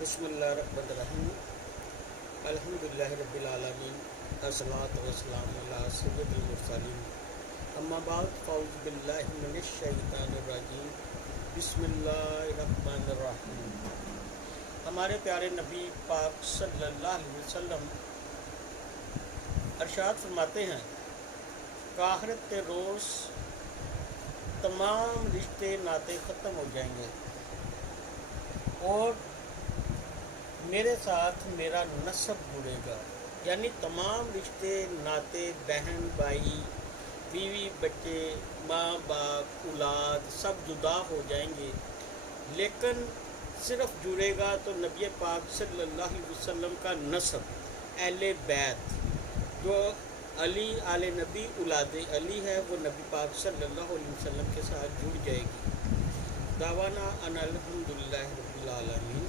بسم اللہ الرحمن الرحیم الحمدللہ رب العالمین والصلاۃ والسلام علی سید المرسلین اما بعد فاعوذ باللہ من الشیطان الرجیم بسم اللہ الرحمن الرحیم۔ ہمارے پیارے نبی پاک صلی اللہ علیہ وسلم ارشاد فرماتے ہیں کہ آخرت کے روز تمام رشتے ناطے ختم ہو جائیں گے اور میرے ساتھ میرا نسب جڑے گا، یعنی تمام رشتے ناطے، بہن بھائی، بیوی بچے، ماں باپ، اولاد سب جدا ہو جائیں گے، لیکن صرف جڑے گا تو نبی پاک صلی اللہ علیہ وسلم کا نسب، اہل بیت، جو علی آل نبی اولاد علی ہے، وہ نبی پاک صلی اللہ علیہ وسلم کے ساتھ جڑ جائے گی۔ دعوانا ان الحمدللہ رب العالمین۔